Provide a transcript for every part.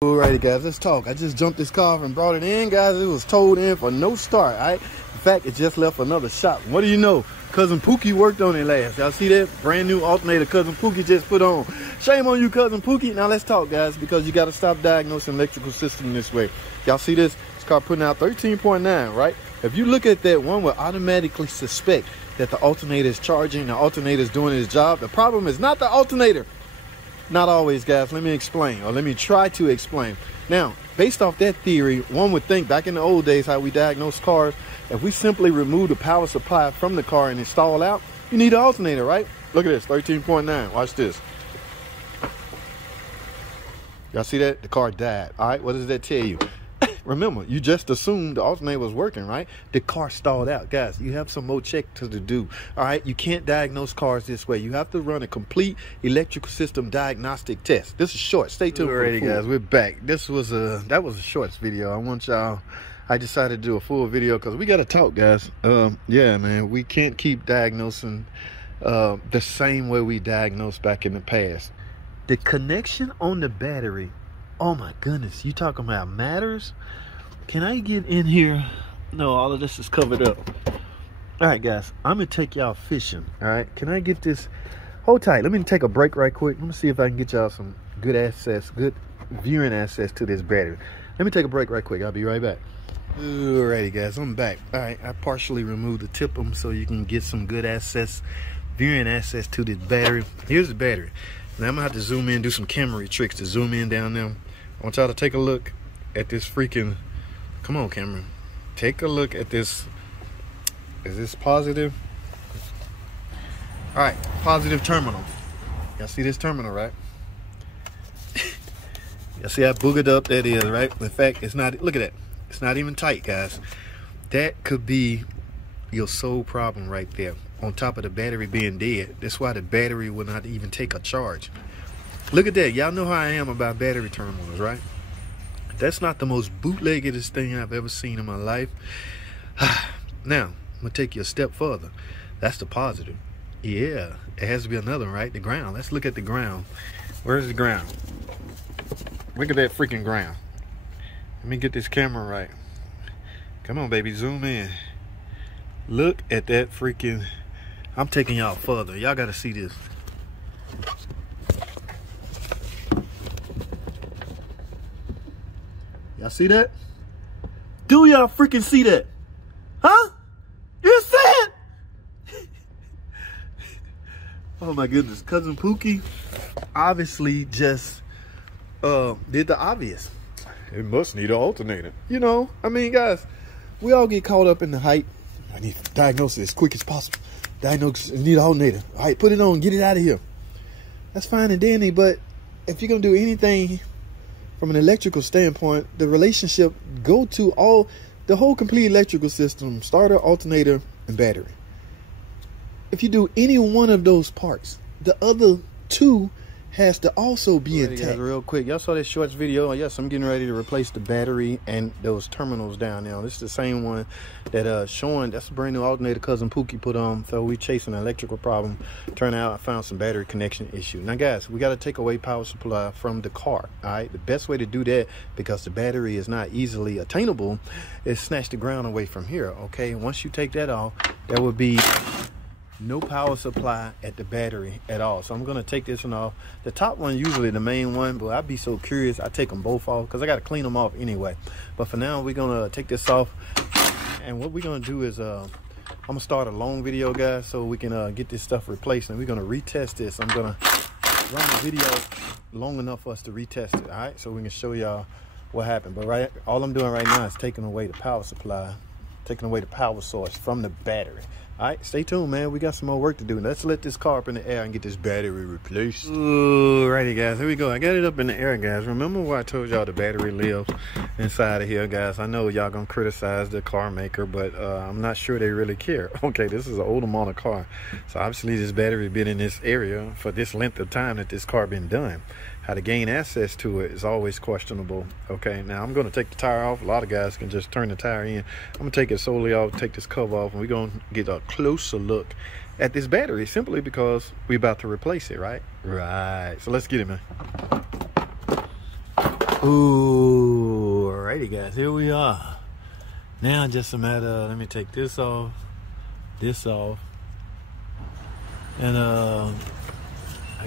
Alrighty guys, let's talk. I just jumped this car and brought it in, guys. It was towed in for no start, alright? In fact, it just left another shop. What do you know? Cousin Pookie worked on it last. Y'all see that? Brand new alternator Cousin Pookie just put on. Shame on you, Cousin Pookie. Now let's talk, guys, because you got to stop diagnosing electrical system this way. Y'all see this? This car putting out 13.9, right? If you look at that, one will automatically suspect that the alternator is charging, the alternator is doing its job. The problem is not the alternator. Not always, guys. Let me explain, or let me try to explain. Now, based off that theory, one would think back in the old days how we diagnosed cars, if we simply remove the power supply from the car and install out, you need an alternator, right? Look at this, 13.9. Watch this. Y'all see that? The car died. All right, what does that tell you? Remember, you just assumed the alternator was working, right? The car stalled out. Guys, you have some more check to do. All right, you can't diagnose cars this way. You have to run a complete electrical system diagnostic test. This is short. Stay tuned. Alrighty, guys, we're back. That was a shorts video. I decided to do a full video because we got to talk, guys. Yeah, man, we can't keep diagnosing the same way we diagnosed back in the past. The connection on the battery, oh my goodness, you talking about matters? Can I get in here? No, all of this is covered up. All right, guys, I'm gonna take y'all fishing. All right, can I get this? Hold tight. Let me take a break right quick. Let me see if I can get y'all some good access, good viewing access to this battery. Let me take a break right quick. I'll be right back. Alrighty, guys, I'm back. All right, I partially removed the tip them so you can get some good access, viewing access to this battery. Here's the battery. Now I'm gonna have to zoom in, do some camera tricks to zoom in down there. I want y'all to take a look at this freaking, come on camera, take a look at this. Is this positive? All right, positive terminal. Y'all see this terminal, right? Y'all see how boogered up that is, right? In fact, it's not, look at that. It's not even tight, guys. That could be your sole problem right there. On top of the battery being dead. That's why the battery will not even take a charge. Look at that. Y'all know how I am about battery terminals, right? That's not the most bootleggedest thing I've ever seen in my life. Now, I'm gonna take you a step further. That's the positive. Yeah, it has to be another one, right? The ground. Let's look at the ground. Where's the ground? Look at that freaking ground. Let me get this camera right. Come on, baby, zoom in. Look at that freaking, I'm taking y'all further. Y'all gotta see this. Y'all see that? Do y'all freaking see that? Huh? You see it? Oh my goodness, Cousin Pookie obviously just did the obvious. It must need an alternator. You know, I mean, guys, we all get caught up in the hype. I need to diagnose it as quick as possible. Diagnose, need an alternator. All right, put it on, get it out of here. That's fine and dandy, but if you're gonna do anything from an electrical standpoint, the relationship go to the whole complete electrical system, starter, alternator, and battery. If you do any one of those parts, the other two has to also be intact. Guys, real quick, y'all saw this shorts video. Yes, I'm getting ready to replace the battery and those terminals down now. This is the same one that showing, that's a brand new alternator Cousin Pookie put on. So we chasing an electrical problem. Turn out I found some battery connection issue. Now guys, we got to take away power supply from the car. All right, the best way to do that, because the battery is not easily attainable, is snatch the ground away from here. Okay, once you take that off, there will be no power supply at the battery at all. So I'm gonna take this one off. The top one, usually the main one, but I'd be so curious, I take them both off because I got to clean them off anyway. But for now, we're gonna take this off, and what we're gonna do is I'm gonna start a long video, guys, so we can get this stuff replaced, and we're gonna retest this. I'm gonna run the video long enough for us to retest it. All right, so we can show y'all what happened. But all I'm doing right now is taking away the power supply, taking away the power source from the battery. All right, stay tuned, man. We got some more work to do. Let's let this car up in the air and get this battery replaced. Alrighty, guys, here we go. I got it up in the air, guys. Remember what I told y'all the battery lives inside of here, guys? I know y'all gonna criticize the car maker, but I'm not sure they really care. Okay, this is an older model car, so obviously this battery been in this area for this length of time that this car been done. How to gain access to it is always questionable. Okay, now I'm gonna take the tire off. A lot of guys can just turn the tire in. I'm gonna take it solely off, take this cover off, and we're gonna get a closer look at this battery, simply because we're about to replace it, right? Right, so let's get it, man. Ooh, alrighty guys, here we are. Now just a matter of, let me take this off, and I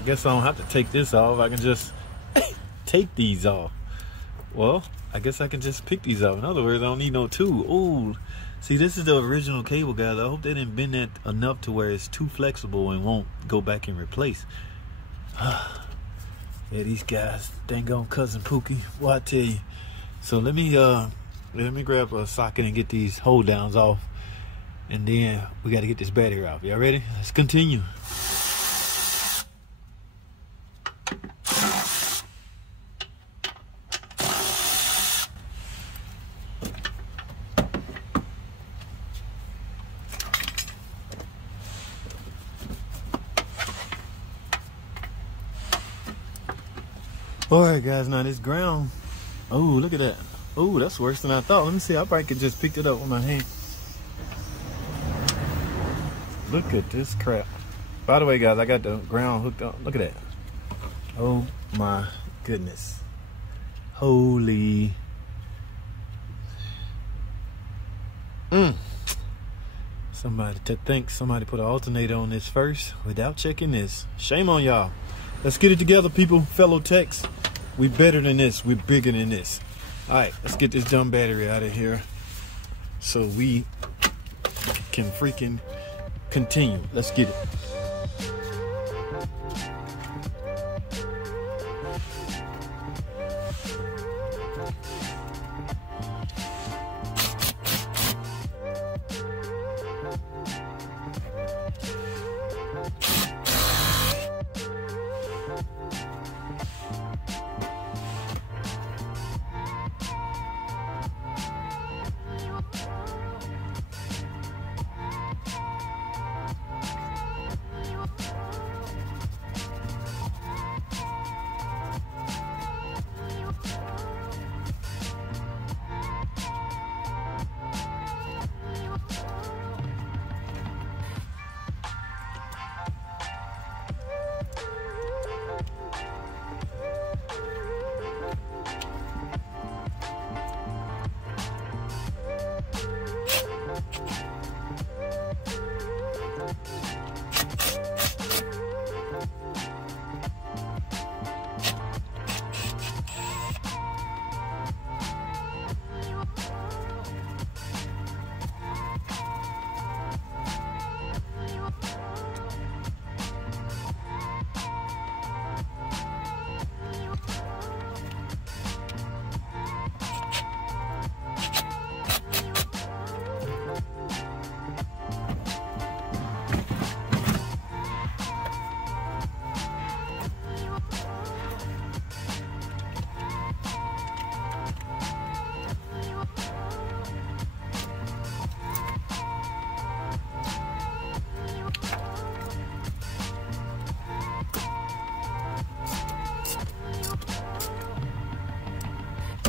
guess I don't have to take this off. I can just take these off. Well, I guess I can just pick these off. In other words, I don't need no tool. Ooh, see, this is the original cable, guys. I hope they didn't bend that enough to where it's too flexible and won't go back and replace. Yeah, these guys, dang on cousin Pookie, what I tell you. So let me grab a socket and get these hold downs off, and then we got to get this battery off. Y'all ready? Let's continue. All right, guys, now this ground, oh, look at that. Oh, that's worse than I thought. Let me see, I probably could just pick it up with my hand. Look at this crap. By the way, guys, I got the ground hooked up. Look at that. Oh my goodness. Holy. Somebody put an alternator on this first without checking this. Shame on y'all. Let's get it together, people, fellow techs. We better than this. We're bigger than this. All right, let's get this dumb battery out of here so we can freaking continue. Let's get it.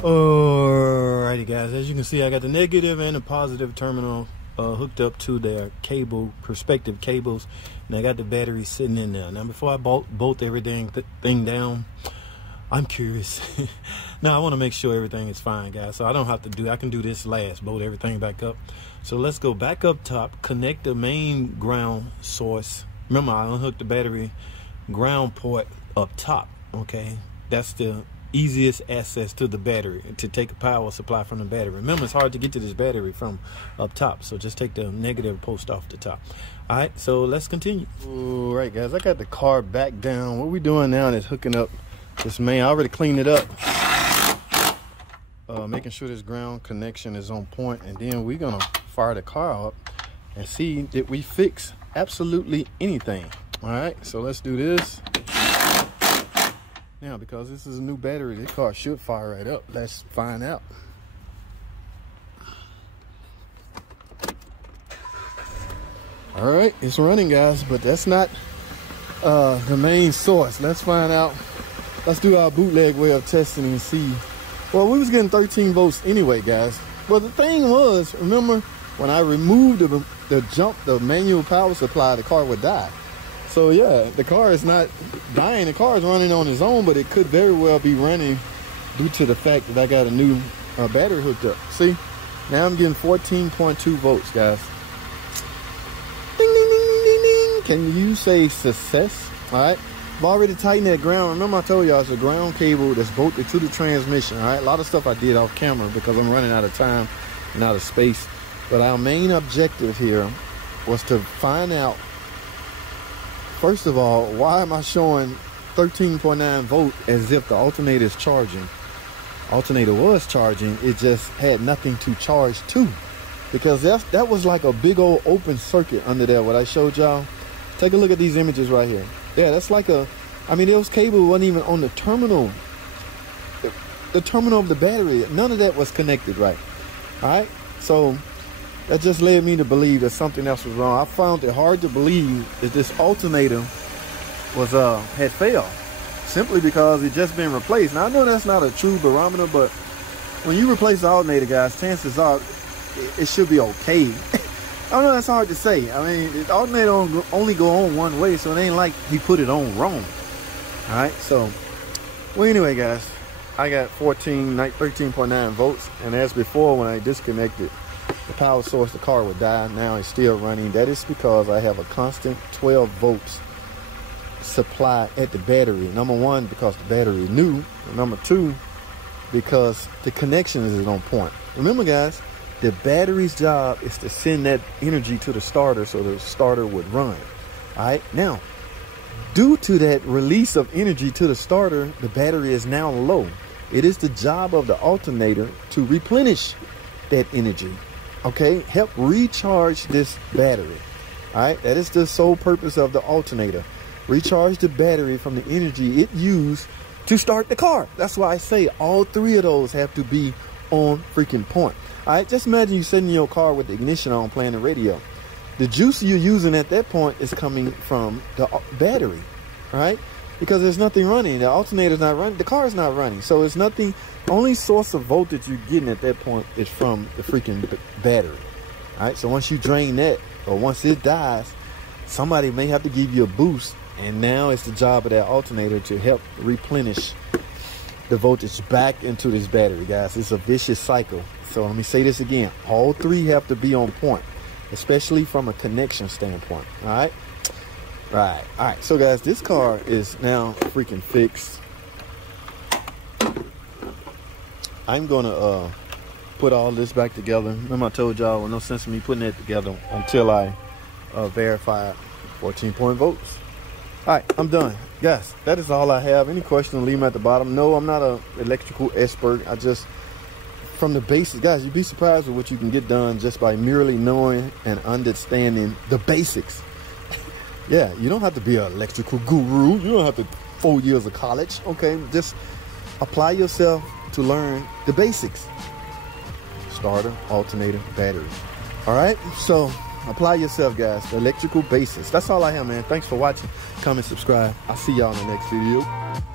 Alrighty guys, as you can see, I got the negative and the positive terminal hooked up to their cable, perspective cables, and I got the battery sitting in there. Now before I bolt everything down, I'm curious. Now I want to make sure everything is fine, guys, so I don't have to do, I can do this last, bolt everything back up. So let's go back up top, connect the main ground source. Remember, I unhooked the battery ground port up top, okay? That's the easiest access to the battery, to take a power supply from the battery. Remember, it's hard to get to this battery from up top, so just take the negative post off the top. All right, so let's continue. All right, guys, I got the car back down. What we're doing now is hooking up this main. I already cleaned it up, making sure this ground connection is on point, and then we're gonna fire the car up and see that we fix absolutely anything. All right, so let's do this. Now, because this is a new battery, this car should fire right up. Let's find out. All right, it's running, guys, but that's not the main source. Let's find out. Let's do our bootleg way of testing and see. Well, we was getting 13 volts anyway, guys. Well, the thing was, remember, when I removed the manual power supply, the car would die. So yeah, the car is not dying. The car is running on its own, but it could very well be running due to the fact that I got a new battery hooked up. See, now I'm getting 14.2 volts, guys. Ding, ding, ding, ding, ding, ding. Can you say success? All right. I've already tightened that ground. Remember I told y'all it's a ground cable that's bolted to the transmission. All right. A lot of stuff I did off camera because I'm running out of time and out of space. But our main objective here was to find out, first of all, why am I showing 13.9 volt as if the alternator is charging? Alternator was charging, it just had nothing to charge to, because that was like a big old open circuit under there. What I showed y'all, take a look at these images right here. Yeah, that's like a, I mean, those cables wasn't even on the terminal, the terminal of the battery. None of that was connected right. All right, so that just led me to believe that something else was wrong. I found it hard to believe that this alternator was had failed, simply because it just been replaced. Now I know that's not a true barometer, but when you replace the alternator, guys, chances are it should be okay. I don't know, that's hard to say. I mean, the alternator only go on one way, so it ain't like he put it on wrong. All right, so well, anyway, guys, I got 13.9 volts, and as before, when I disconnected the power source, the car would die. Now it's still running. That is because I have a constant 12 volts supply at the battery. Number one, because the battery is new, and number two, because the connection is on point. Remember, guys, the battery's job is to send that energy to the starter so the starter would run. All right, now due to that release of energy to the starter, the battery is now low. It is the job of the alternator to replenish that energy. Okay, help recharge this battery. All right, that is the sole purpose of the alternator. Recharge the battery from the energy it used to start the car. That's why I say all three of those have to be on freaking point. All right, just imagine you sitting in your car with the ignition on, playing the radio. The juice you're using at that point is coming from the battery, right? Because there's nothing running. The alternator's not running. The car's not running. So it's nothing. Only source of voltage you're getting at that point is from the freaking battery. All right, so once you drain that, or once it dies, somebody may have to give you a boost. And now it's the job of that alternator to help replenish the voltage back into this battery, guys. It's a vicious cycle. So let me say this again. All three have to be on point, especially from a connection standpoint. All right? Right. All right. So, guys, this car is now freaking fixed. I'm going to put all this back together. Remember I told y'all, well, no sense in me putting it together until I verify 14 volts. All right, I'm done. Guys, that is all I have. Any questions, leave them at the bottom. No, I'm not an electrical expert. I just, from the basics, guys, you'd be surprised with what you can get done just by merely knowing and understanding the basics. Yeah, you don't have to be an electrical guru. You don't have to 4 years of college. Okay, just apply yourself to learn the basics. Starter, alternator, battery. All right, so apply yourself, guys. The electrical basics. That's all I have, man. Thanks for watching. Comment, subscribe. I'll see y'all in the next video.